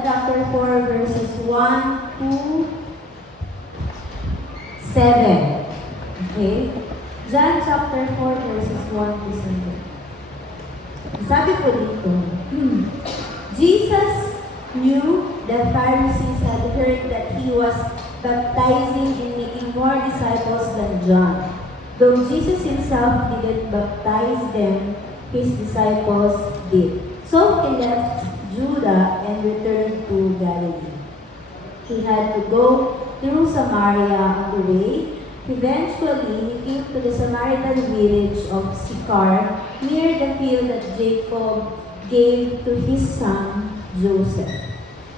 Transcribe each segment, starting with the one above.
Chapter 4, verses 1 to 7. Okay? John chapter 4, verses 1 to 7. Sabi po dito, Jesus knew the Pharisees had heard that he was baptizing and making more disciples than John. Though Jesus himself didn't baptize them, his disciples did. So he left Judah and returned to Galilee. He had to go through Samaria on the way. Eventually, he came to the Samaritan village of Sychar, near the field that Jacob gave to his son Joseph.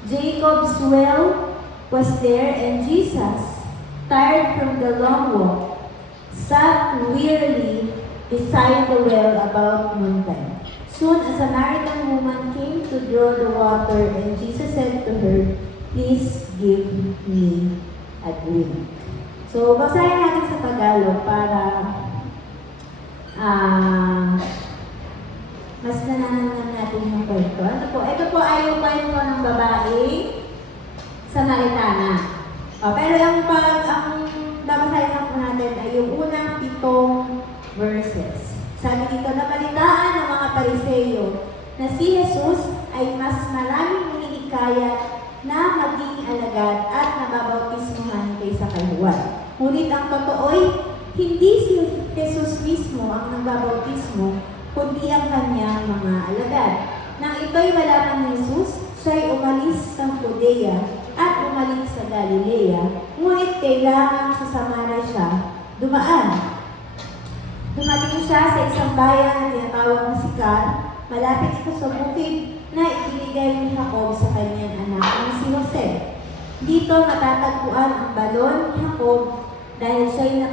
Jacob's well was there, and Jesus, tired from the long walk, sat wearily beside the well about noontime. Soon a Samaritan woman came to draw the water, and Jesus said to her, "Please give me a drink." So, basahin natin sa Tagalog para mas nanananan natin yung kwento. Ano po? Ito po ay yung kwento ng babaeng Samaritana. Pero ang babasahin lang po natin ay yung unang 7 verses. Sabi dito, napalitaan ng mga Pariseo na si Jesus ay mas maraming hinihikayat na maging alagad at nababautismuhan kaysa kay Juan. Ngunit ang totoo'y hindi si Jesus mismo ang nagbabautismo, kundi ang kanyang mga alagad. Nang ito'y malaman ni Jesus, siya'y umalis sa Judea at umalis sa Galilea, ngunit kailangan sa Samaria siya dumaan. Dumating siya sa isang bayan na tinatawag na Sychar, malapit ito sa bukid na ibinigay ni Jacob sa kanyang anak na si Jose. Dito matatagpuan ang balon ni Jacob dahil siya'y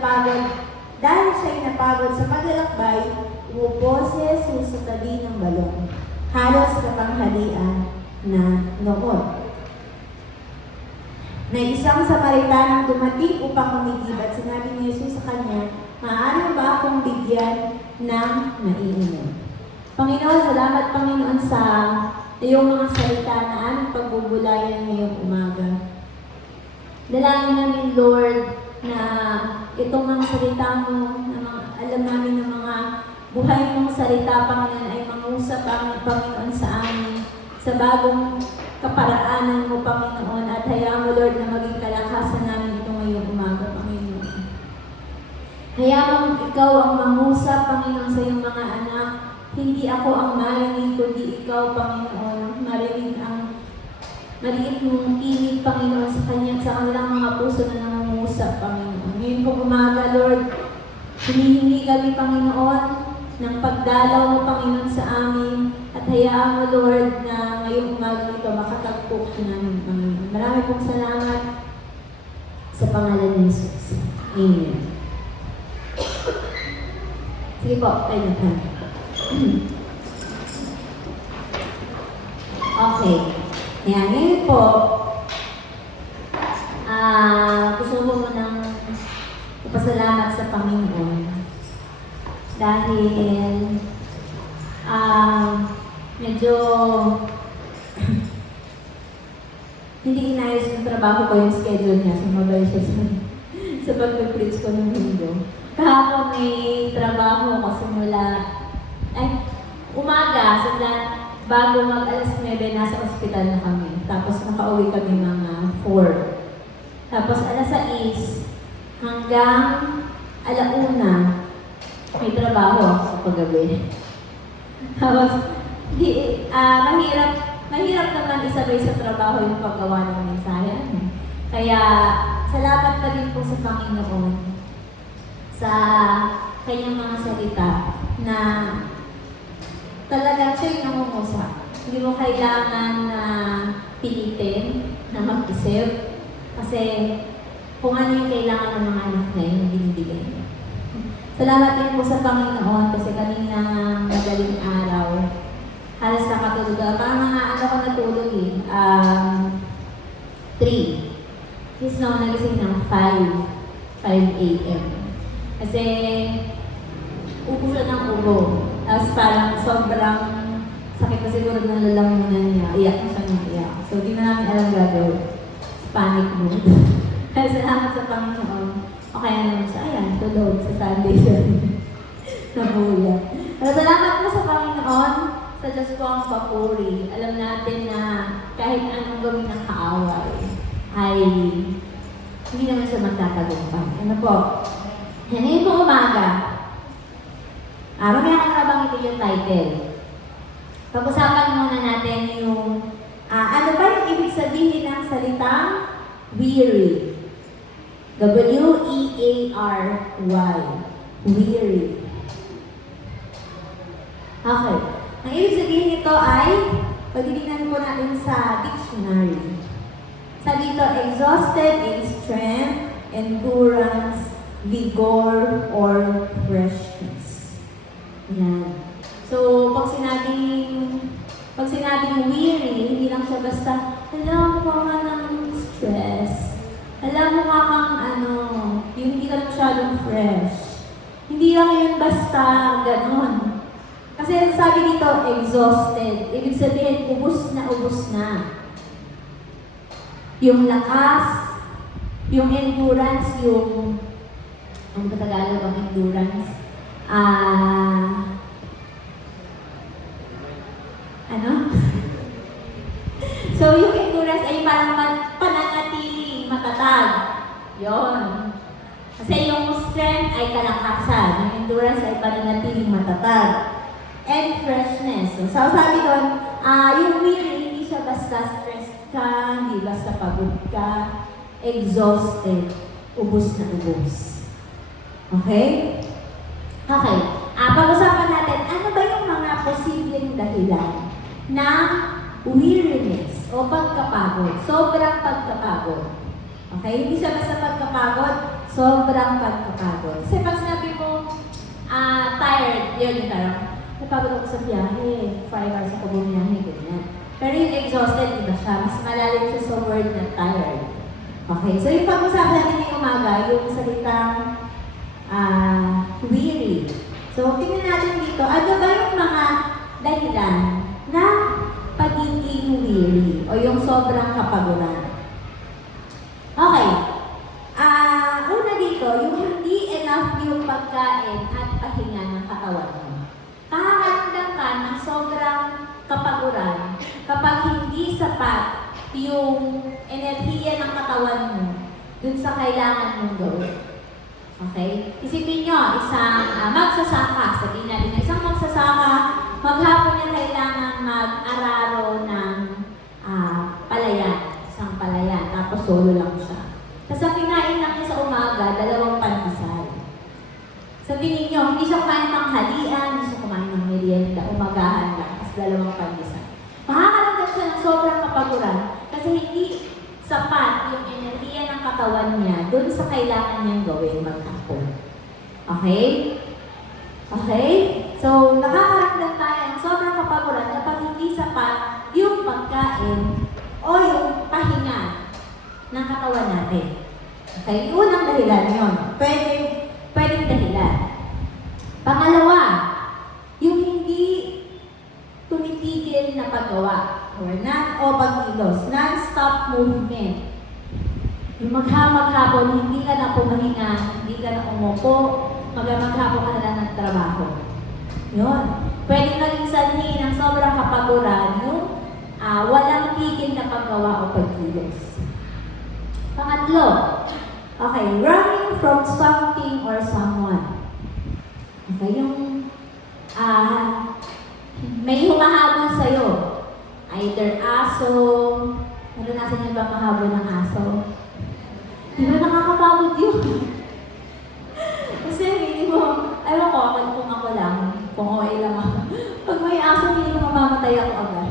napagod sa paglalakbay, umupo si Jesus sa tabi ng balon. Halos katanghalian na noon. Na isang Samaritanang dumating upang umigibat, sinabi ni Jesus sa kanya, "Maaari ba akong bigyan ng maiinom?" Panginoon, salamat Panginoon sa iyong mga salita na aming pagbubulayan ngayong umaga. Dalangin namin, Lord, na itong mga salita mo, alam namin na mga buhay mong salita, Panginoon, ay mangusap ang Panginoon sa amin, sa bagong kaparaanan mo, Panginoon, at hayaan mo, Lord, na maging kalakasan namin ito ngayong umaga, Panginoon. Hayaan mo ikaw ang mangusap, Panginoon, sa iyong mga anak. Hindi ako ang marinig, kundi ikaw, Panginoon, marinig ang maliit mong tinig, Panginoon, sa kanya at sa kanilang mga puso na nangungusap, Panginoon. Ngayon po umaga, Lord, hinihingi kami, Panginoon, ng pagdalaw mo, Panginoon, sa amin. At hayaan mo, Lord, na ngayong umaga ito makatagpo ka namin, Panginoon. Marami pong salamat sa pangalan ni Jesus. Amen. Sige po, tayo na tayo. Okay. Ayan, ngayon po, gusto ko munang ipasalamat sa Panginoon dahil medyo hindi inayos yung trabaho ko, yung schedule niya, sumabay siya sa pag-preach ko ng linggo. Kahapon may trabaho ko umaga, bago mag-alas 9, nasa ospital na kami. Tapos nakauwi kami mga 4. Tapos alas 6 hanggang alauna, may trabaho sa paggabi. Tapos, mahirap naman isabay sa trabaho yung paggawa ng mensahe. Kaya, salamat pa din po sa Panginoon sa kanyang mga salita na talagang siya'y nangungusap. Hindi mo kailangan na pilitin, na mag-isip. Kasi kung ano yung kailangan ng mga anak na yun, binibigay niya. Salamat din po sa Panginoon kasi kanina madaling araw, halos nakatulog. Parang mga ko natulog 3. This now, nagising ng 5 a.m. Kasi ubo siya ng ubo. Tapos parang sobrang sakit na siguro ng lalamunan niya, iyak na siya ng iyak. So, di na namin alam gagawin. Panic mode. Kaya salamat sa Panginoon. O kaya naman siya, ayan, tulog sa Sunday service. Nabuya. Pero salamat po sa Panginoon, sa Diyos po ang papuri. Alam natin na kahit anong gawin ng kaaway, ay hindi naman siya magtatagumpay. Ano po? Ngayon po umaga, mamaya ka nabanggit yung title. Pag-usapan muna natin yung ano ba yung ibig sabihin ng salitang weary? W-E-A-R-Y. Weary. Okay. Ang ibig sabihin nito ay, pagdidinan po natin sa dictionary. Sabi dito, exhausted in strength, endurance, vigor, or freshness. Yan. So, pag sinabing weary, hindi lang siya basta, alam mo ka ng stress. Alam mo ka kang yung hindi ka masyadong fresh. Hindi lang yun basta ganon. Kasi sabi dito, exhausted. Ibig sabihin, ubus na. Yung lakas, yung endurance, yung, ano ba Tagalog ang endurance? So, yung endurance ay parang pananatiling matatag. Yon. Kasi yung strength ay kalakasan. Yung endurance ay pananatiling matatag. And freshness. So, sabi doon, yung weary, hindi siya basta stressed ka, hindi basta pagod ka, exhausted, ubus na ubus. Okay? Okay. Pag-usapan natin, ano ba yung mga posibleng dahilan ng weariness o pagkapagod? Sobrang pagkapagod. Okay? Hindi siya basta pagkapagod, sobrang pagkapagod. Kasi pag sinabi mo, tired, yun yung parang, napagod ako sa biyahe, 5 hours ako bumiyahe, ganyan. Pero yung exhausted, iba siya. Mas malalim siya sa word na tired. Okay, so yung pag-usapan natin ngayong umaga, yung salitang weary. So, tingnan natin dito, ano ba yung mga dahilan na pagiging weary o yung sobrang kapaguran? Okay. Una dito, yung hindi enough yung pagkain at pahinga ng katawan mo. Nakakaramdam ka ng sobrang kapaguran kapag hindi sapat yung enerhiya ng katawan mo dun sa kailangan mong gawin. Okay? Isipin nyo, isang magsasaka, sabihin natin na isang magsasaka, maghapon niya kailangan mag-araro ng palayan, isang palayan, tapos solo lang siya. Tapos ang kinain lang niya sa umaga, 2 pandesal. Sabihin ninyo, hindi siya kumain ng halian, hindi siya kumain ng merienda, umagahan lang, tapos 2 pandesal. Makakaramdam siya ng sobrang kapaguran kasi hindi sapat yung enerhiya ng katawan niya dun sa kailangan niyang gawin maghapon. Okay? Okay? So, nakakaramdam tayo ng sobrang kapaguran kapag hindi sapat yung pagkain o yung pahinga ng katawan natin. Okay? Unang dahilan yun. Pwedeng dahilan. Pangalawa, yung hindi tumitigil na paggawa or pag-ilos, non-stop movement. Yung maghapon, hindi ka na pumahinga, hindi ka na umupo, maghapon ka na lang ng trabaho. Yun. Pwede naging sanhi ng sobrang kapaguran yung walang tigil na paggawa o pag-ilos. Pangatlo, okay, running from something or someone. Okay, yung may humahabol sa'yo. Either aso, naranasan niyo ba mahabol ng aso? Di ba nakakapagod yun? Kasi hindi mo, ewan ko, kung ako lang, kung okay lang ako. Pag may aso, hindi mo mamamatay ako agad.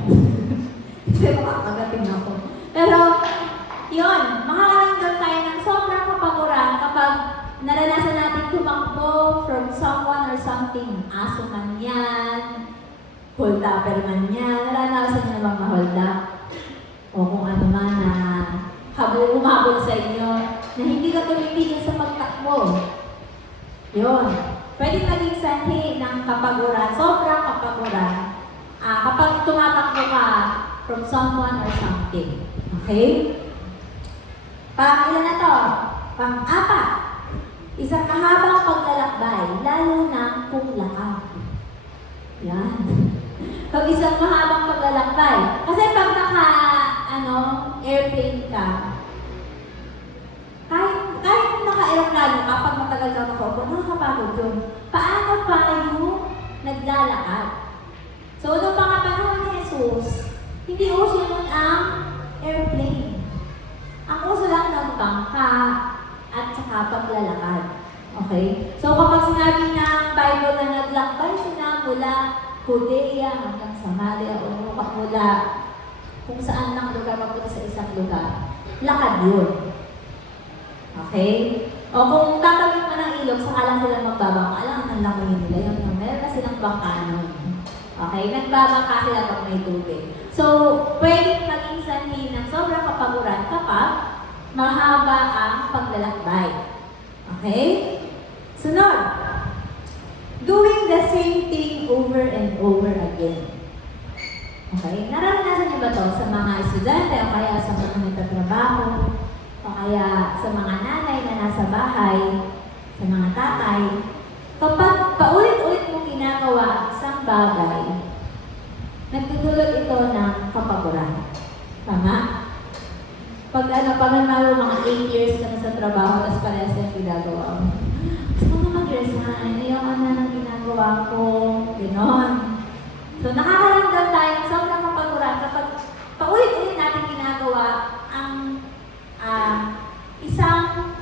Kasi makakagating ako. Pero, yun, makakaramdam tayo ng sobrang kapaguran kapag naranasan natin tumakbo from someone or something. Aso man yan, hold upper man yan. Naranasan niyo bang ma-hold up? O kung ano man na umabot sa inyo na hindi ka tumitigil sa pagtakbo. Yun. Pwede maging sanhi ng kapaguran, sobrang kapaguran, kapag tumatakbo ka from someone or something. Okay? Pang-ilan na to? Pang-apat. Isang mahabang paglalakbay, lalo na kung lakad. Yan. Pag isang mahabang paglalakbay. Kasi pag airplane ka, kahit naka-aeroplano ka, pag matagal ka nakaupo, nakakapagod yun. Paano pa yung naglalakad? So, nung mga panahon ni Jesus, hindi uso nun ang airplane. Ang uso lang ng bangka at saka paglalakad. Okay? So, kapag sinabi ng Bible na naglakbay sila mula Judea hanggang Samaria o mula kung saan ng lugar mapunta sa isang lugar, lakad yun. Okay? O kung tatawid mo ng ilog, saka lang sila magbabangka, alam ang langoyin nila yun. Meron na silang bangka nun. Okay? Nagbabangka sila pag may tubig. So, pwedeng maging sanhin ng sobrang kapaguran kapag mahaba ang paglalakbay. Okay? Sunod. Doing the same thing over and over again. Okay? Naranasan niyo ba ito sa mga estudyante o kaya sa mga nagtatrabaho o kaya sa mga nanay na nasa bahay, sa mga tatay? Kapag paulit-ulit mo ginagawa ang isang bagay, nagdudulot ito ng kapaguran. Tama? Pag mga 8 years ka na sa trabaho, tapos parehas yung ginagawa mo. Gusto ko mag-resign, ayaw na ng ginagawa ko, gano'n. So, nakakaramdam tayo ng sobrang kapaguran kapag paulit-ulit natin ginagawa ang isang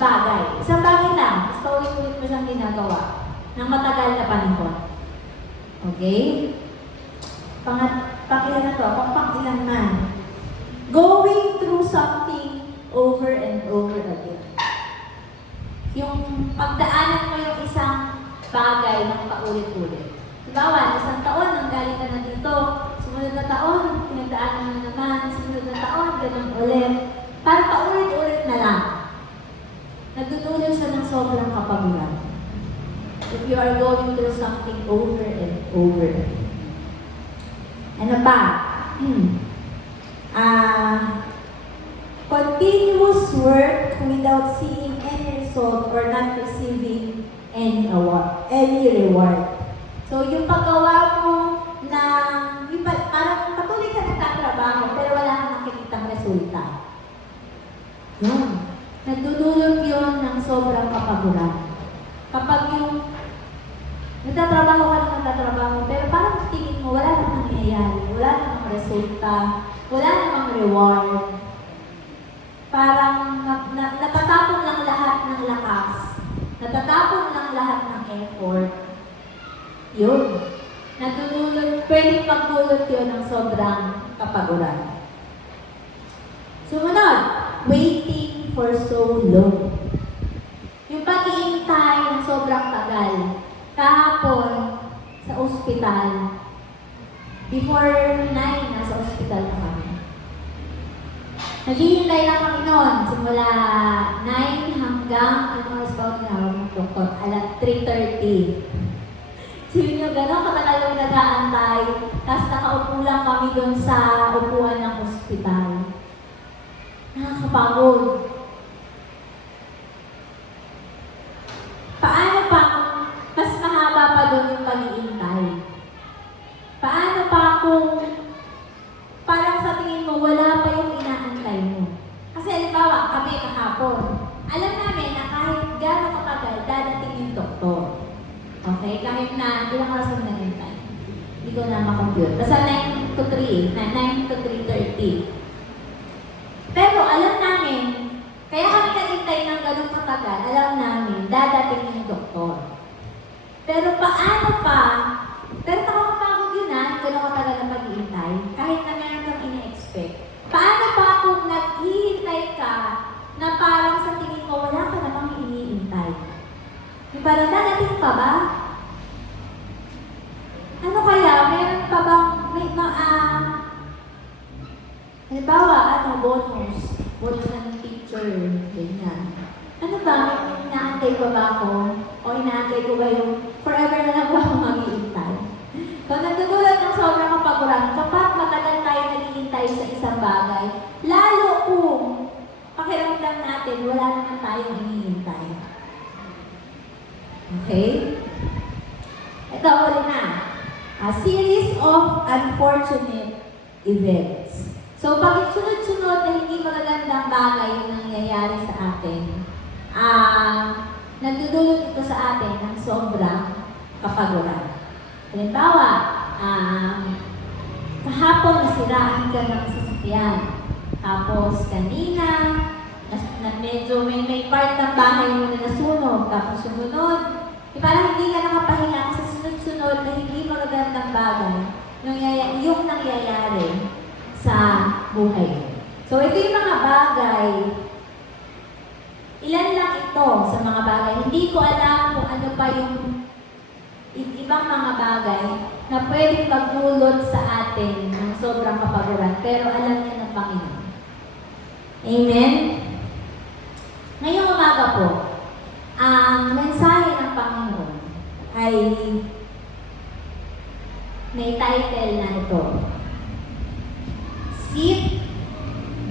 bagay. Isang bagay lang, mas paulit-ulit mo siyang ginagawa ng matagal na panahon. Okay? Pangilan na to, pang-ilan man. Going through something over and over again. Yung pagdaanan mo yung isang bagay ng paulit-ulit. Halimbawa, isang taon, nanggaling ka na dito, sumunod na taon, pinagdaanan mo naman, sumunod na taon, ganun ulit. Para paulit-ulit na lang. Nagdudulot siya ng sobrang kapaguran. If you are going through something over and over again. Ano pa? Continuous work without seeing any result or not receiving any reward. So, yung paggawa mo na, parang patuloy ka nagtatrabaho pero wala kang nakikitang resulta. Yun. Nagdudulot yun ng sobrang kapaguran. Kapag yung nagtatrabaho ka na nagtatrabaho, pero parang tingin mo, wala namang nangyayari, wala namang resulta, wala namang reward. Parang natatapon lang lahat ng lakas, natatapon lang lahat ng effort. Yun. Pwedeng magdulot yun ng sobrang kapaguran. Sumunod, waiting for so long. Yung pag-iintay ng sobrang tagal. Kahapon, sa ospital, before 9, nasa ospital na kami. Naghihintay lang kami noon, simula 9 hanggang, oras pa ako tinawag ng doktor, alas 3:30. Sino nyo, gano'n katagal yung nag-aantay, tapos nakaupo lang kami doon sa upuan ng ospital. Nakakapagod. Paano pa kung mas mahaba pa doon yung pag-iintay? Paano pa kung parang sa tingin mo wala pa yung inaantay mo? Kasi halimbawa, kami kahapon, alam namin na kahit gano'ng katagal, dadating yung doktor. Okay? Kahit na ilang oras kami naghintay. Hindi ko na makompute. Basta 9 to 3, 9 to 3:30. Pero alam namin, kaya kami naghintay ng ganung katagal, alam namin, dadating yung doktor. Pero paano pa, pero nakakapagod yun ganun katagal na pag-iintay, kahit na meron kang ina-expect. Paano pa kung naghihintay ka na parang sa tingin mo, wala ka namang iniintay? Yung parang dadating pa ba? Ano kaya? Meron pa bang, halimbawa, bonus ng teacher, ganyan. Ano ba? May inaantay pa ba ako? O inaantay ko ba yung forever na lang ba ako mag-iintay? So, nagdudulot ng sobrang kapaguran kapag matagal tayo naghihintay sa isang bagay, lalo kung pakiramdam natin wala naman tayong hinihintay. Okay? Ito ulit na. A series of unfortunate events. So, pag sunod-sunod na hindi magagandang bagay yung nangyayari sa atin, nagdudulot ito sa atin ng sobrang kapaguran. Halimbawa, kahapon nasiraan ka ng sasakyan. Tapos kanina, medyo may part ng bahay mo na nasunog. Tapos sumunod, parang hindi ka nakapahinga kasi sunod-sunod na hindi magagandang bagay yung nangyayari sa buhay. So ito yung mga bagay. Ilan lang ito sa mga bagay. Hindi ko alam kung ano pa yung ibang mga bagay na pwedeng magdulot sa atin ng sobrang kapaguran. Pero alam niya ng Panginoon. Amen? Ngayong umaga po, ang mensahe ng Panginoon ay may title na ito. Sit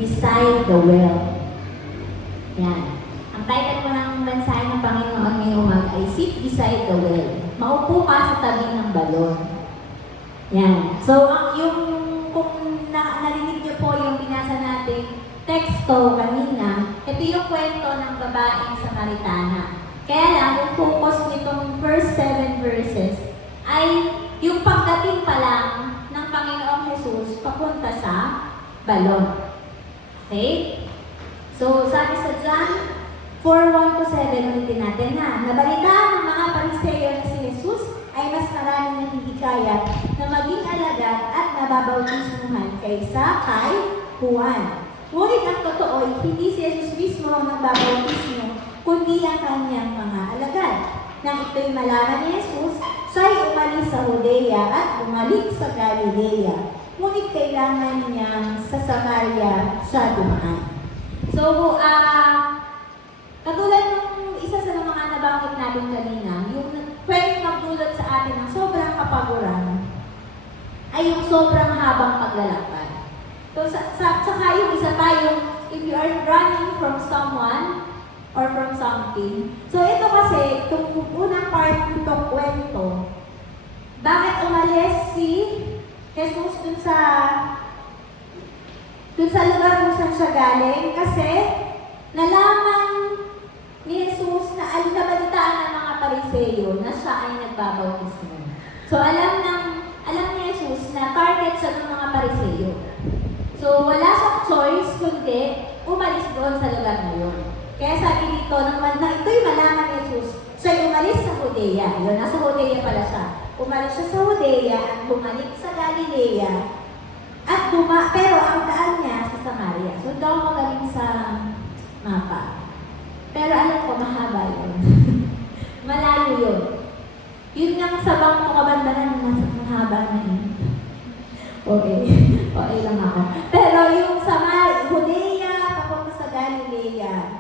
beside the well. Yan. Ang title po ng mensahe ng Panginoon ngayong umaga ay Sit beside the well. Maupo ka sa tabi ng balon. Yan. So, kung narinig niyo po yung binasa nating teksto kanina, ito yung kwento ng babaeng Samaritana. Kaya lang, yung focus nitong first 7 verses ay yung pagdating pa lang ng Panginoong Jesus papunta sa balon. Okay? So, sabi sa John 4:1-7, ulitin natin na. Nabalitaan ng mga Pariseo na si Jesus ay mas maraming nahihikayat na maging alagad at nababautismuhan kaysa kay Juan. Ngunit ang totoo ay hindi si Jesus mismo ang nagbabautismo, kundi ang kanyang mga alagad. Nang ito'y malaman ni Jesus, siya'y umalis sa Judea at bumalik sa Galilea. Ngunit kailangan niyang sa Samaria siya dumaan. So, katulad ng isa sa mga nabanggit natin kanina, yung pwedeng magdulot sa atin ng sobrang kapaguran ay yung sobrang habang paglalakbay. So, saka yung isa tayo, if you are running from someone or from something. So, ito kasi, itong unang part nitong kwento, bakit umalis si Jesus dun sa lugar kung saan siya galing? Kasi, nalaman ni Jesus na nabalitaan ng mga Pariseo na siya ay nagbabautismo. So, alam ni Jesus na target siya ng mga Pariseo. So, wala siyang choice kundi umalis doon sa lugar na yun. Kaya sabi dito, na ito'y malaman ni Jesus, siya'y umalis sa Judea. Yun, nasa Judea pala siya. Umalis siya sa Judea at bumalik sa Galilea. Pero ang daan niya sa Samaria. So, daw magaling sa mapa. Pero alam ko, mahaba yun. Malayo yun. Yun nga sa bangko kabandanan, mahaba na yun. Okay lang ako. Pero yung sa Judea, papunta sa Galilea,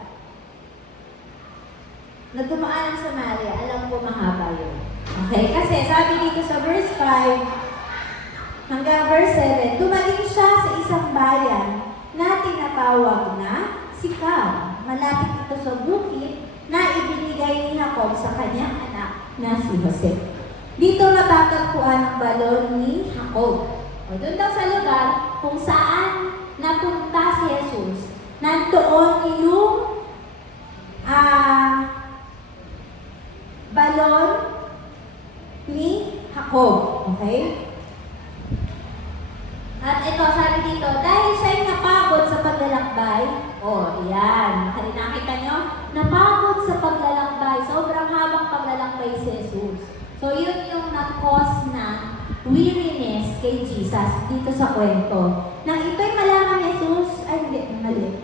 nagdumaan ang Samaria, alam ko mahaba yun. Okay? Kasi sabi dito sa verse 5 hanggang verse 7, dumating siya sa isang bayan na tinatawag na Sicar. Malapit ito sa bukid na ibinigay ni Jacob sa kanyang anak na si Jose. Dito natatagpuan ang balon ni Jacob. O doon daw sa lugar kung saan napunta si Jesus, nandoon yung balon ni Jacob. Okay? At ito, sabi dito, dahil siya'y napagod sa paglalakbay, yan, nakita nyo? Napagod sa paglalakbay, sobrang habang paglalakbay si Jesus. So, yun yung na-cause na weariness kay Jesus dito sa kwento. Nang ito'y malaman ni Jesus,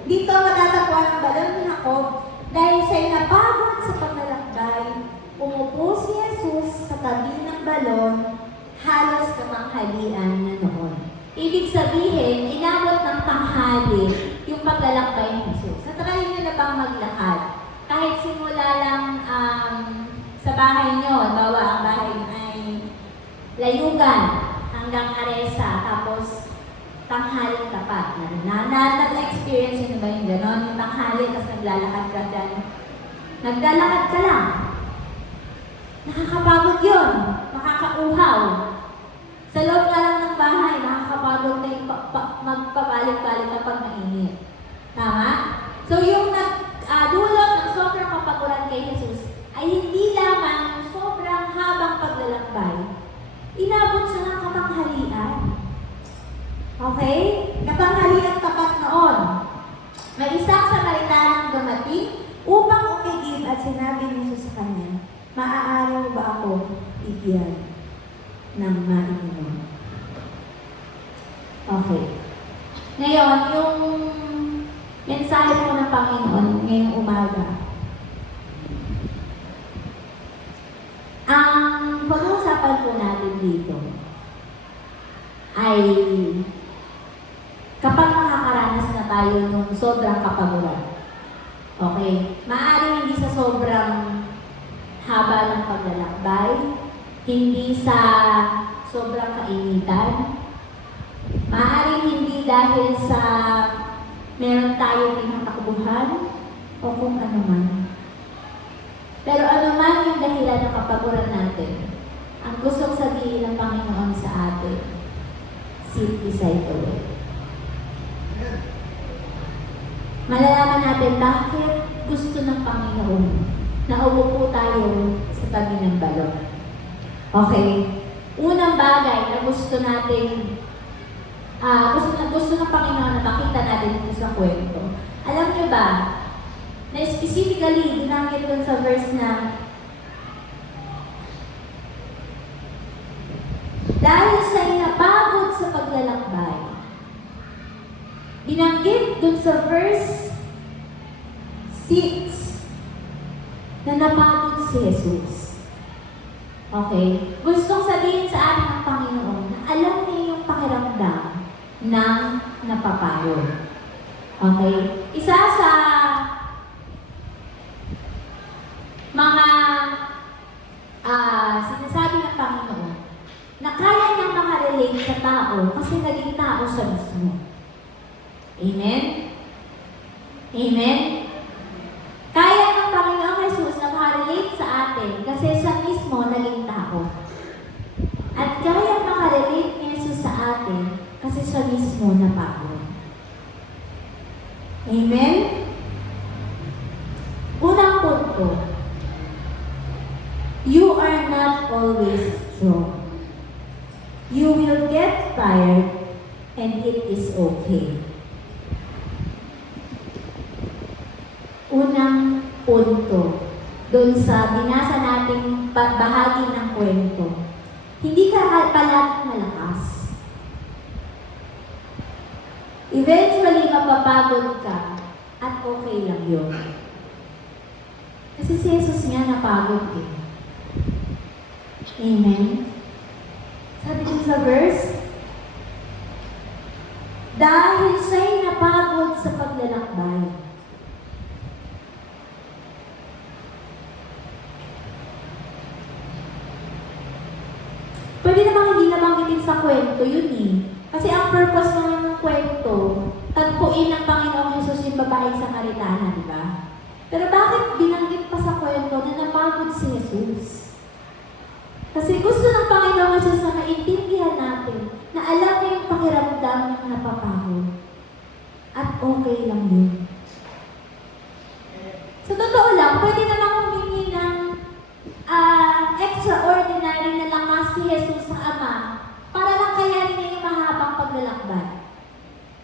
dito matatagpuan ang balon ni Jacob, dahil siya'y napagod sa paglalakbay, umupo si Jesus sa tabi ng balon, halos kamanghalian na noon. Ibig sabihin, inabot ng tanghali yung paglalakbay ni Jesus. Natry nyo na bang maglakad? Kahit simula lang sa bahay nyo, bawa ang bahay nyo ay layugan hanggang Aresa, tapos tanghaling tapat. Na-experience nyo na ba yung gano'n? Yung tanghali, tapos naglalakad ka dyan. Naglalakad ka lang. Nakakapagod yun. Makakauhaw. Sa loob nga lang ng bahay, nakakapagod na yung magpabalik-balik kapag mainit. Tama? So yung dulot ng sobrang kapaguran kay Jesus ay hindi lamang yung sobrang habang paglalakbay. Inabot siya ng katanghalian. Okay? Katanghalian tapat noon. May isang Samaritanang dumating upang umigib at sinabi ni Jesus sa kanya, maaari mo ba ako bigyan ng mainom? Okay. Ngayon, yung mensahe po ng Panginoon ngayong umaga. Ang pag-uusapan po natin dito ay kapag nakakaranas na tayo ng sobrang kapaguran. Okay? Maaaring hindi sa sobrang haba ng paglalakbay, hindi sa sobrang kainitan, maaaring hindi dahil sa meron tayo pinatakbuhan o kung ano man. Pero ano man yung dahilan ng kapaguran natin, ang gustong sabihin ng Panginoon sa atin, sit beside the way. Malalaman natin bakit gusto ng Panginoon na umupo tayo sa tabi ng balon. Okay? Unang bagay na gusto natin gusto ng Panginoon na makita natin dito sa kwento. Alam niyo ba, na specifically, ginamit dun sa verse na dahil sa napagod sa paglalakbay, binanggit dun sa verse 6 na napagod si Jesus. Okay? Gustong sabihin sa atin ng Panginoon na alam niya yung pakiramdam ng napapagod. Okay? Isa sa mga sinasabi ng Panginoon na kaya niyang makarelate sa tao kasi naging tao siya mismo. Amen? Amen? Kaya ng Panginoong Jesus na makarelate sa atin kasi siya mismo naging tao. At kaya makarelate ni Jesus sa atin kasi siya mismo napagod. Amen? Unang punto, you are not always strong. You will get tired and it is okay. Unang punto, doon sa binasa nating bahagi ng kwento, hindi ka palaging malakas. Eventually, mapapagod ka at okay lang yun. Kasi si Jesus nga napagod eh. Amen? Sabi din sa verse, dahil siya'y napagod sa paglalakbay. Pwede namang hindi nabanggitin sa kwento yun eh. Kasi ang purpose ng kwento, tagpuin ng Panginoong Jesus yung babaeng Samaritana, di ba? Pero bakit binanggit pa sa kwento na napagod si Jesus? Kasi gusto ng Panginoong Jesus na maintindihan natin na alam niya yung pakiramdam ng napapagod. At okay lang yun. Sa totoo lang, pwede namang humingi ng extraordinary na lakas si Jesus sa Ama para lang kayanin niya yung mahabang paglalakbay.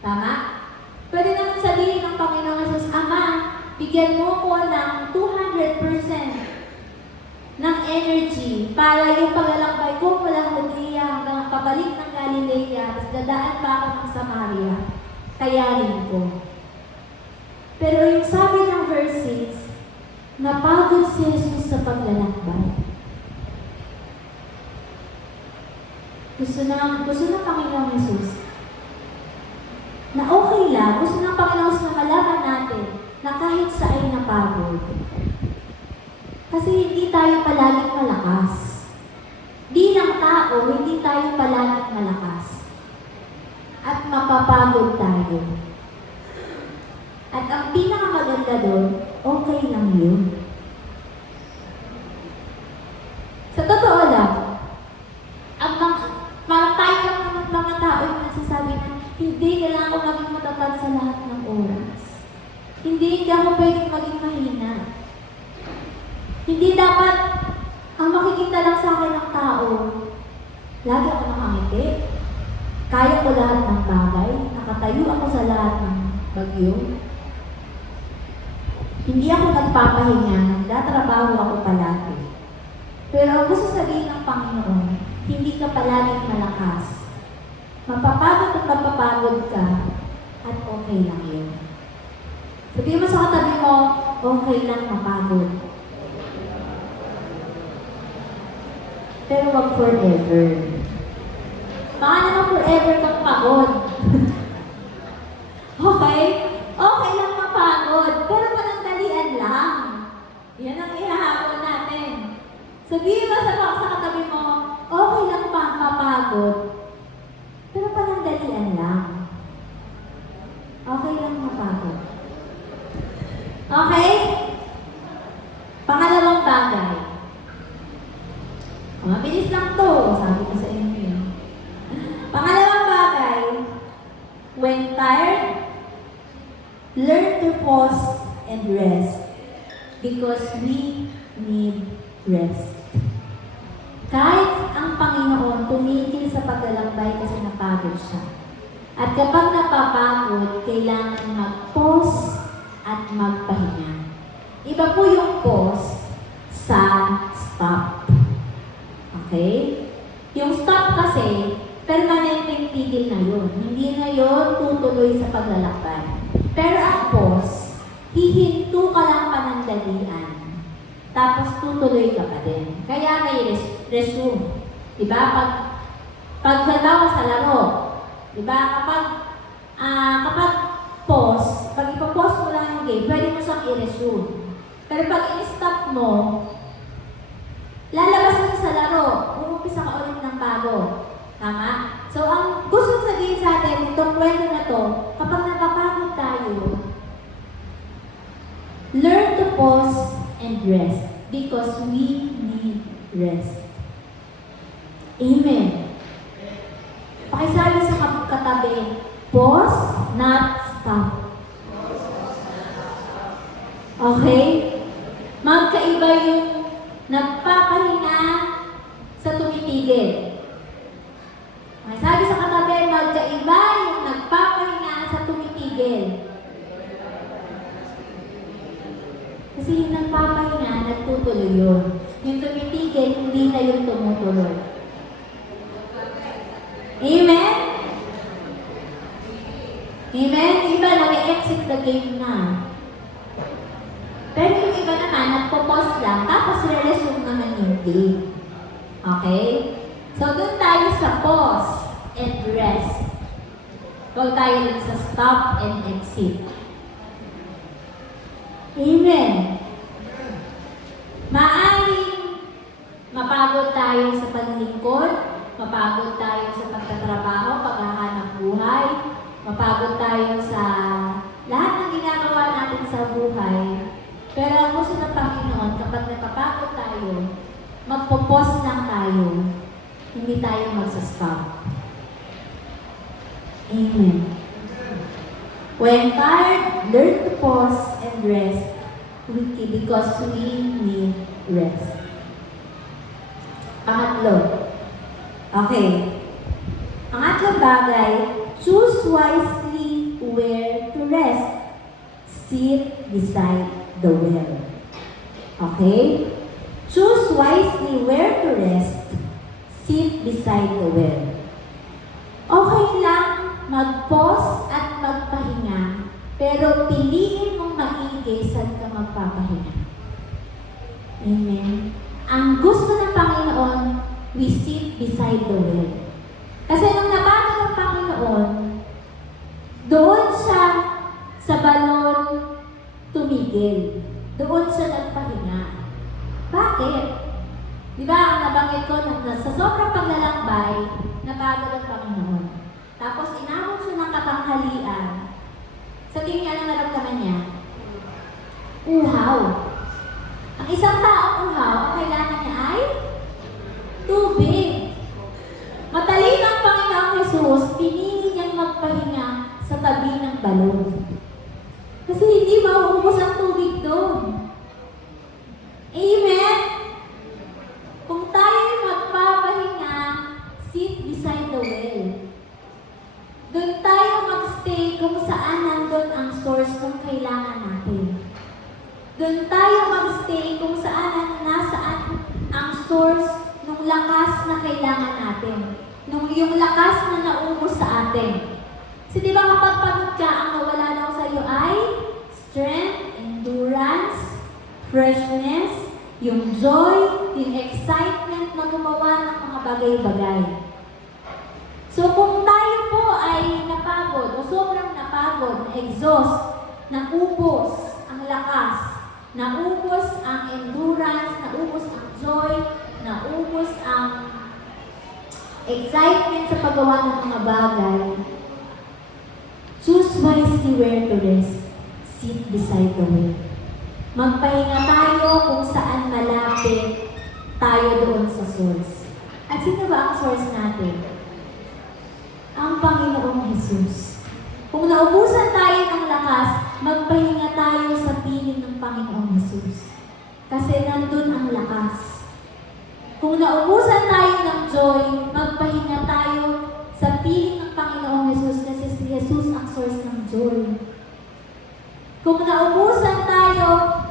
Tama? Pwede naman sabihin ng Panginoong Jesus, Ama, bigyan mo ko ng 200% ng energy para yung paglalakbay ko mula Judea hanggang pabalik ng Galilea, tapos dadaan pa ako ng Samaria, kayanin ko. Pero yung sabi ng verse 6, napagod si Jesus sa paglalakbay. Gusto ng Panginoong Jesus na okay lang, gusto ng Panginoong Jesus na malaman natin na kahit sa ay napagod. Kasi hindi tayo palaging malakas. Bilang tao, tao, hindi tayo palaging malakas. At mapapagod tayo. At ang pinakamaganda doon, okay lang yun. Sa totoo lang, parang tayo lang naman mga tao yung nagsasabi na hindi kailangan ko maging matatag sa lahat ng oras. Hindi ako pwedeng maging mahina. Hindi dapat ang makikita lang sa akin ng tao, lagi ako nakangiti. Kaya ko lahat ng bagay, nakatayo ako sa lahat ng bagyo. Hindi ako nagpapahinga, nagtatrabaho ako palagi. Pero ang gusto sabihin ng Panginoon, hindi ka palaging malakas. Mapapagod at mapapagod ka, at okay lang yun. Sabihin mo sa katabi mo, okay lang mapagod. Pero wag forever. Baka naman forever kang pagod. Okay? Okay lang mapagod, pero panandalian lang. Yan ang ihahabol natin. Sabihin mo sa katabi mo, okay lang mapagod, pero panandalian lang. Okay lang mapagod. Okay? Pangalawang bagay. Mabilis lang to, sabi ko sa inyo. Pangalawang bagay, when tired, learn to pause and rest because we need rest. Kahit ang Panginoon tumigil sa paglalakbay kasi napagod siya. At kapag napapagod, kailangan mag-pause at magpahinga. Iba po yung pause sa stop. Okay? Yung stop kasi, permanenteng tigil na yun. Hindi na yun tutuloy sa paglalakbay. Pero ang pause, hihinto ka lang panandalian. Tapos tutuloy ka pa din. Kaya may resume. Diba? Pag halimbawa sa laro, diba? Kapag pause, pag ipapause mo lang yung game, pwede mo siyang i-resume. Pero pag i-stop mo, lalabas mo sa laro, umumpisa ka ulit ng bago. Tama? So, ang gusto sabihin sa atin, itong kwento na to, kapag napapagod tayo, learn to pause and rest because we need rest. Amen. Pakisabi sa katabi, pause, not stop. Okay? Magkaiba yung nagpapahinga sa tumitigil. Pakisabi sa katabi, magkaiba yung nagpapahinga sa tumitigil. Kasi yung nagpapahinga, nagtutuloy yun. Yung tumitigil, hindi na yung tumutuloy. Amen? Amen? Iba, nag-exit the game na. Pero yung iba naman, nagpo-pause lang, tapos re-resume naman yung game. Okay? So, doon tayo sa pause and rest. Huwag tayo lang sa stop and exit. Amen. Maaaring mapagod tayo sa paglingkod, mapagod tayo sa pagtatrabaho, paghahanap buhay, mapagod tayo sa lahat ng ginagawa natin sa buhay. Pero ang gusto ng Panginoon, kapag napapagod tayo, magpo-pause lang tayo, hindi tayo magsa-stop. Amen. When tired, learn to pause and rest because we need rest. Pangatlo. Okay. Pangatlong bagay, choose wisely where to rest. Sit beside the well. Okay? Choose wisely where to rest. Sit beside the well. Okay lang mag-pause at magpahinga, pero piliin mong maigi saan ka magpapahinga. Amen. Ang gusto ng Panginoon, we sit beside the well. Kasi nung nabasa ng Panginoon, doon siya sa balon tumigil. Doon siya nagpahinga. Bakit? Di ba, ang nabanggit ko na sa sobrang paglalakbay, napagod ang Panginoon. Tapos inabot siya ng katanghalian. Sa tingin niya, anong naramdaman niya? Uhaw. Ang isang taong uhaw, ang kailangan niya ay tubig. Matalino ang Panginoong Jesus, pinili niyang magpahinga sa tabi ng balon. Kasi hindi mauubos ang tubig doon. Amen? Kung tayo ay magpapahinga, sit beside the well. Doon tayo magstay kung saan nandun ang source ng kailangan natin. Doon tayo magstay kung saan nasaan ang source ng lakas na kailangan natin. Yung lakas na naubos sa atin. Kasi di ba kapag pagod ka, ang nawala lang sa iyo ay strength, endurance, freshness, yung joy, yung excitement na gumawa ng mga bagay-bagay. So kung tayo po ay napagod o sobrang napagod, na-exhaust, naubos ang lakas, naubos ang endurance, naubos ang joy, naubos ang excitement sa paggawa ng mga bagay, choose wisely where to rest. Sit beside the well. Magpahinga tayo kung saan malapit tayo doon sa source. At sino ba ang source natin? Ang Panginoong Jesus. Kung naubusan tayo ng lakas, magpahinga tayo sa piling ng Panginoong Jesus. Kasi nandun ang lakas. Kung naubusan tayo ng joy, magpahinga tayo sa piling ng Panginoong Jesus kasi si Jesus ang source ng joy. Kung naubusan tayo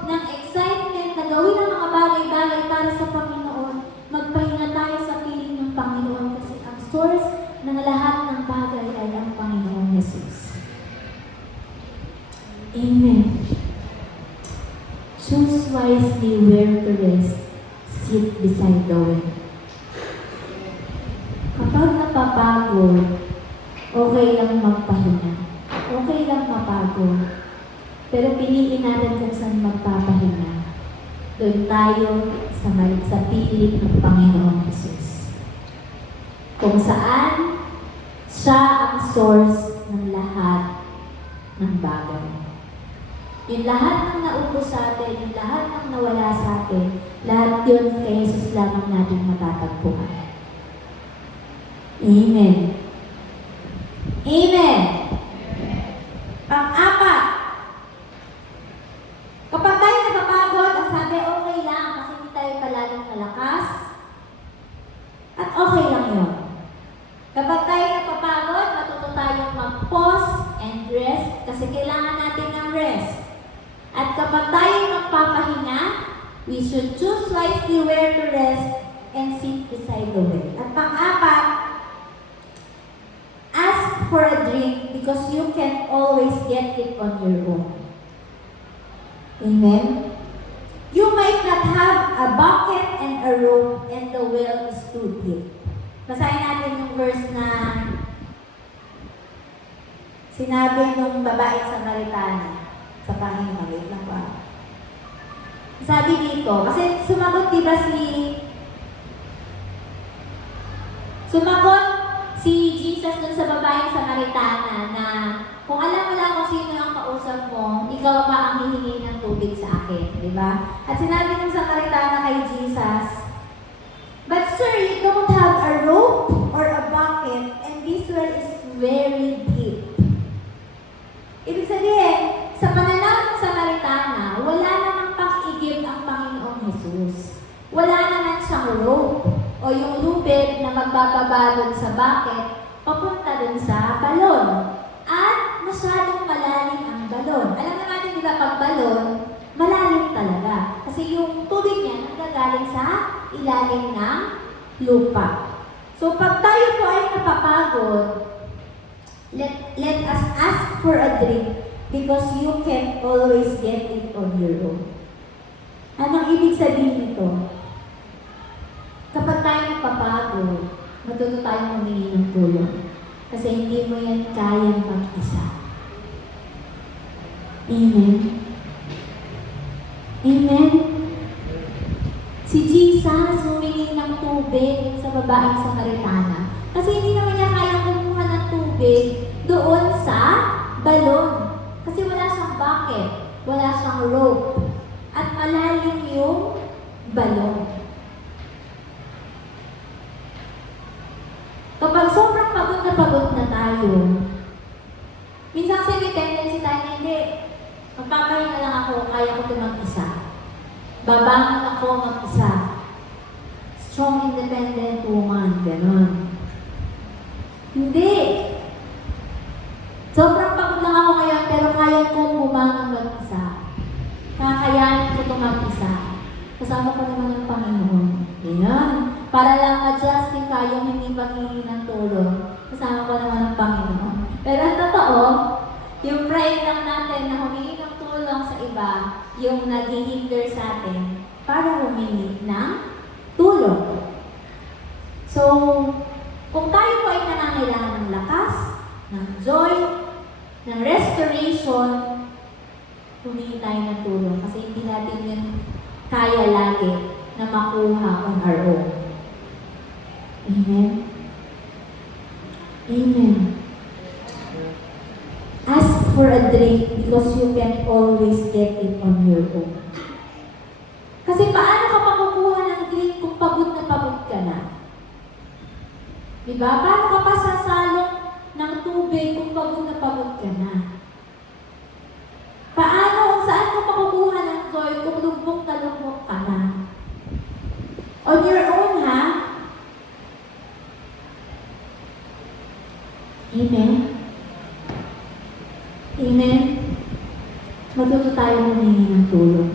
ng excitement na gawin ang mga bagay-bagay para sa Panginoon, magpahinga tayo sa piling ng Panginoon kasi ang source ng lahat ng bagay ay ang Panginoong Jesus. Amen. Choose wisely where to rest. Sit beside the well. Kapag napapagod, okay lang magpahinga. Okay lang mapagod. Pero piliin natin kung saan magpapahinga. Doon tayo sa piling ng Panginoong Jesus. Kung saan siya ang source ng lahat ng bagay. Yung lahat ng naubos sa atin, yung lahat ng nawala sa atin, lahat yun kay Jesus lamang natin matatagpuan. Amen. Amen. Pang-apat, kapag tayo napapagod, ang sabi, okay lang kasi hindi tayo palaging malakas at okay lang yun. Kapag tayo napapagod, matuto tayong mag-pause and rest kasi kailangan natin ng rest. At kapag tayo magpapahinga, we should choose wisely where to rest and sit beside the well. At pang-apat, ask for a drink because you can always get it on your own. Amen? You might not have a bucket and a rope and the well is too deep. Basahin natin yung verse na sinabi ng babaeng Samaritana sa Panginoon. Wait lang pa. Sabi dito, kasi sumagot si Jesus dun sa babaeng Samaritana na kung alam mo lang kung sino ang kausap mo, ikaw pa ang hihingi ng tubig sa akin, di ba? At sinabi ng Samaritana kay Jesus, "But sir, you don't have a rope or a bucket, and this well is very deep." Ibig sabihin, sa pananaw ng Samaritana, wala namang pang-igib ang Panginoong Jesus. Wala naman siyang rope o yung lubid na magbababa dun sa bucket papunta dun sa balon. At masyadong malalim ang balon. Alam naman natin, di ba, pag balon, malalim talaga. Kasi yung tubig niya nanggagaling sa ilalim ng lupa. So, pag tayo po ay napapagod, let us ask for a drink because you can always get it on your own. Anong ibig sabihin nito? Kapag tayo napapagod, matuto tayong humingi ng tulong. Kasi hindi mo yan kayang mag-isa. Amen? Amen? Si Jesus humingi ng tulong tubig sa babaeng Samaritana. Kasi hindi naman niya kayang kumuha ng tubig doon sa balon. Kasi wala siyang bucket, wala siyang rope, at malalim yung balon. Kapag sobrang pagod na tayo, minsan kasi may tendency tayo na hindi, magpapahinga lang ako, kaya ko ito mag-isa. Babangon ako mag-isa. Strong, independent woman, gano'n. Hindi. Sobrang pagod lang ako ngayon, pero kaya kong bumangon mag-isa. Kakayanin ko ito mag-isa. Kasama ko naman ng Panginoon. Ganyan. Para lang ma-justify yung hindi paghingi ng tulong. Kasama ko naman ng Panginoon. Pero ang totoo, yung pride lang natin na humingi ng tulong sa iba, yung nag-hinder sa atin, para humingi ng tulong. So, kung tayo po ay nangangailangan ng lakas, ng joy, ng restoration, humingi tayo ng tulong. Kasi hindi natin yun kaya lagi na makuha on our own. Amen? Amen. Ask for a drink because you can always get it on your own. Kasi paano ka makukuha ng drink kung pagod ka na? Diba? Paano ka pa sasalok ng tubig kung pagod ka na? Paano kung saan ka makukuha ng joy kung lubog ka na? On your own, ha? Amen? Amen? Matuto tayo humingi ng tulong.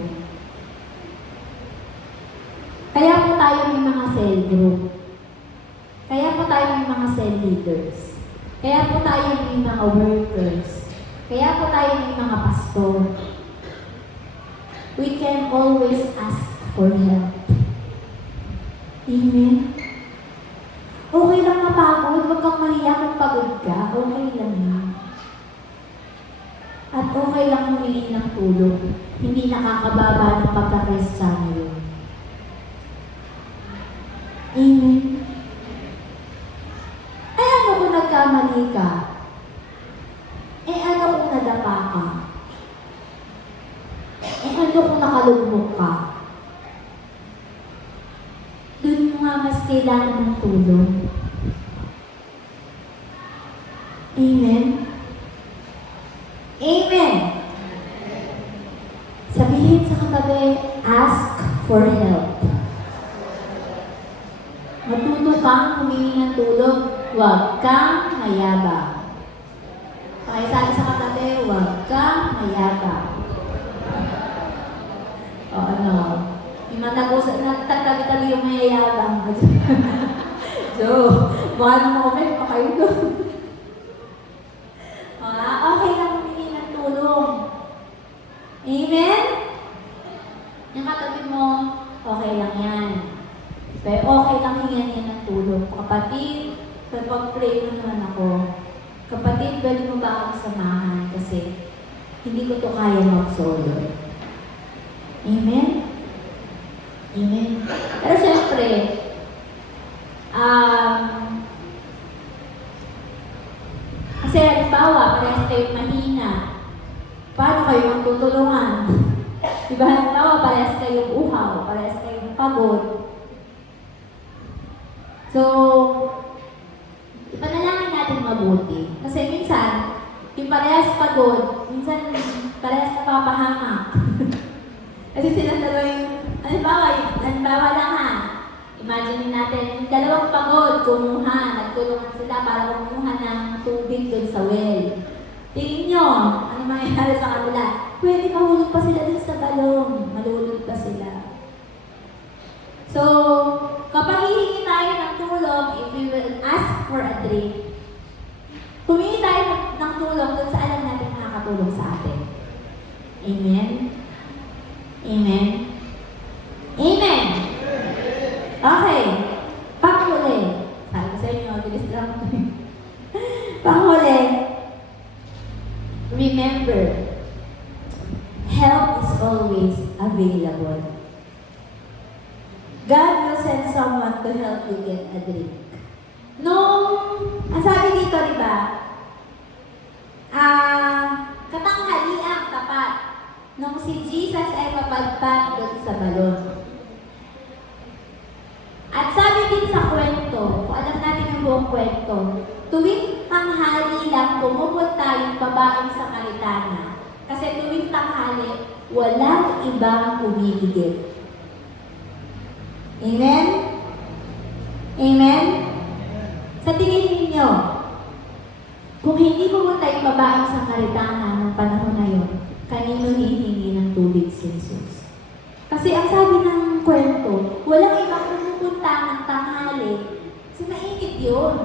Kaya po tayo may mga cell group. Kaya po tayo may mga cell leaders. Kaya po tayo may mga workers. Kaya po tayo may mga pastor. We can always ask for help. Amen? Okay lang mapagod. Huwag kang mahiya kung pagod ka. Okay lang yan. At okay lang humingi ng tulong. Hindi nakakababa ng pagka-Kristiyano yun. Amen? Eh ano kung nagkamali ka? Eh ano kung nadapa ka? Eh ano kung nakalugmok ka? Doon mo nga mas kailangan ng tulong. Amen? Amen! Sabihin sa katabi, ask for help. Matuto kang humingi ng tulong, huwag kang mayabang. Pakisabi sa katabi, huwag kang mayabang. O ano, yung nagtatabi-tabi yung mayayabang. So, baka naman kami, pakayo doon. Okay lang humingi ng tulong. Amen? Yung katabi mo, okay lang yan. Pero okay lang hingyan yan ng tulong. Kapatid, pag-pray mo naman ako. Kapatid, bali mo ba akong samahan? Kasi hindi ko to kaya mag-solo. Amen? Amen. Pero syempre, kasi halimbawa, parehas kayo mahina. Paano kayo magtutulungan? Diba halimbawa, parehas kayong uhaw, parehas kayong pagod. So, ipanalangin natin mabuti. Kasi minsan, yung parehas pagod, minsan parehas napapahamak. Kasi sila dalawa yung, halimbawa lang ha, imagine natin, yung dalawang pagod, nagtulungan sila para kumuha ng tubig dun sa well. Tingin nyo, ano mangyayari sa kanila? Pwede mahulog pa sila dun sa balong, malulog pa sila. So, kapag hihingi tayo ng tulong, if we will ask for a drink, humingi tayo ng tulong dun sa alam natin nakakatulong sa atin. Amen? Amen? Amen! Okay. Panghuli. Sabi ko sa inyo, bilis lang. Panghuli. Remember, help is always available. God will send someone to help you get a drink. Ang sabi dito, di ba? Katanghaliang tapat nung si Jesus ay mapadpad doon sa balon. At sabi din sa kwento, kung alam natin yung buong kwento, tuwing tanghali lang pumupunta yung babaeng sa Karitana. Kasi tuwing tanghali, walang ibang umigigit. Amen? Amen? Sa tingin ninyo, kung hindi pumunta yung babaeng sa Karitana ng panahon na yun, kanino hihingi ng tubig si Jesus? Kasi ang sabi ng kwento, walang ibang pumupunta ng tanghali, kasi mainit yun.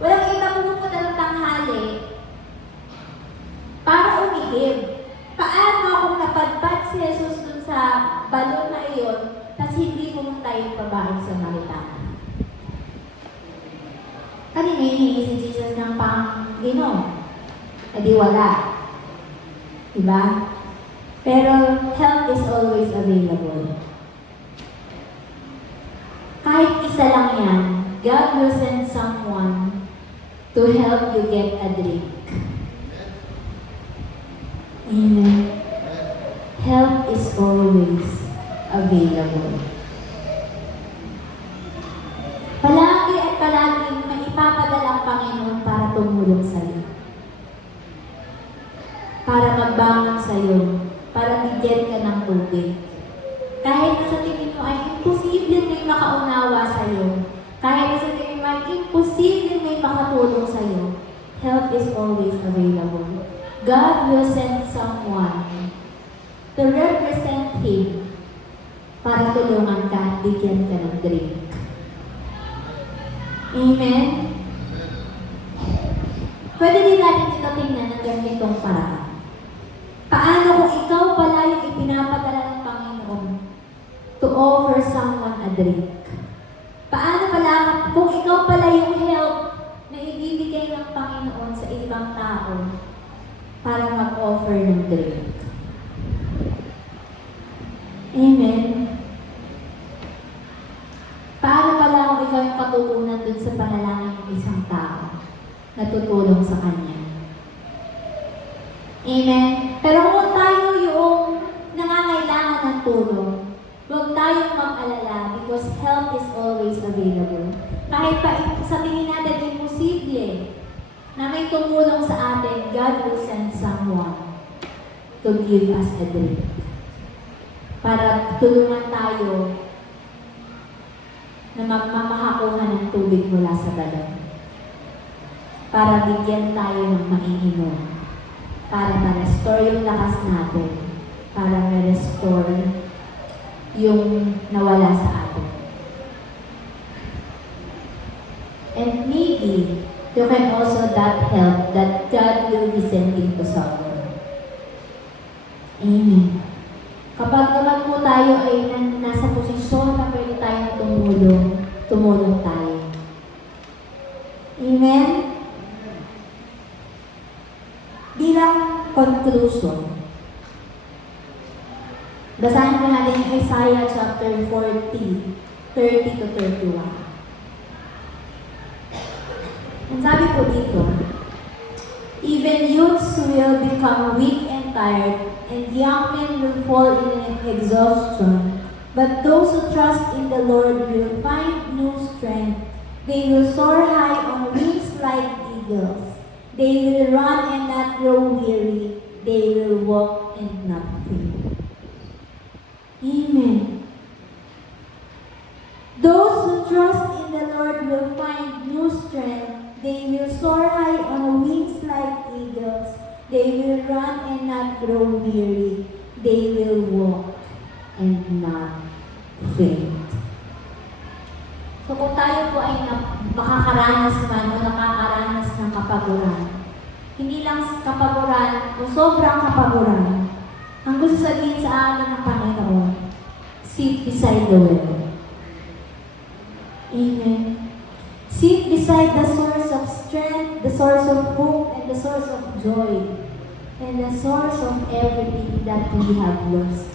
Walang ibang pumupunta ng tanghali para umigib. Paano kung napadpad si Jesus dun sa balon na iyon, tapos hindi pumunta yung babaeng sa Karitana? Kanina hihingi si Jesus ng pang-ginom. E di wala. Diba? Pero help is always available. Kahit isa lang yan, God will send someone to help you get a drink. Amen. Help is always available. Palagi at palagi maipapadala ang Panginoon para tumulong sa iyo. Para magbangon sa iyo. Para bigyan ka ng tubig. Kahit na sa tingin mo ay imposible may makaunawa sa iyo. Kahit na sa tingin mo ay imposible may makatulong sa iyo. Help is always available. God will send someone to represent Him para tulungan ka at bigyan ka ng drink. Amen? Pwede din natin ito tingnan ng ganitong paraan. Paano kung ikaw pala yung ipinapadala ng Panginoon to offer someone a drink? Paano pala kung ikaw pala yung help na ibibigay ng Panginoon sa ibang tao para mag-offer ng drink? Amen? Paano pala kung ikaw yung katutunan dun sa panalangin ng isang tao na tutulong sa kanya? Amen? Pero kung tayo yung nangangailangan ng tulong, huwag tayong mag-alala because help is always available. Kahit pa sa tingin natin imposible na may tumulong sa atin, God will send someone to give us a drink. Para tulungan tayo na magmamahakuhan ng tubig mula sa balon. Para bigyan tayo ng maiinom. Para ma-restore yung lakas natin. Para ma-restore yung nawala sa atin. And maybe, you can also that help that God will be sending to someone. Amen. Kapag naman po tayo ay nasa posisyon na pwede tayong tumulong tayo. Amen? Bilang conclusion, basahin po natin yung Isaiah chapter 40, 30 to 31. Ang sabi po dito, even youths will become weak and tired, and young men will fall in exhaustion. But those who trust in the Lord will find new strength. They will soar high on wings like eagles. They will run and not grow weary. They will walk and not faint. Amen. Those who trust in the Lord will find new strength. They will soar high on wings like eagles. They will run and not grow weary. They will walk and not faint. So kung tayo po ay makakaranas man o nakakaranas ng kapaguran, hindi lang kapaguran o sobrang kapaguran, ang gusto sabihin sa amin ng Panginoon, sit beside the well. Amen. Sit beside the source of strength, the source of hope, and the source of joy, and the source of everything that we have lost.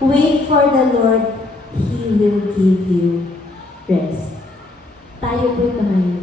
Wait for the Lord, He will give you rest. Tayo po'y tumayo.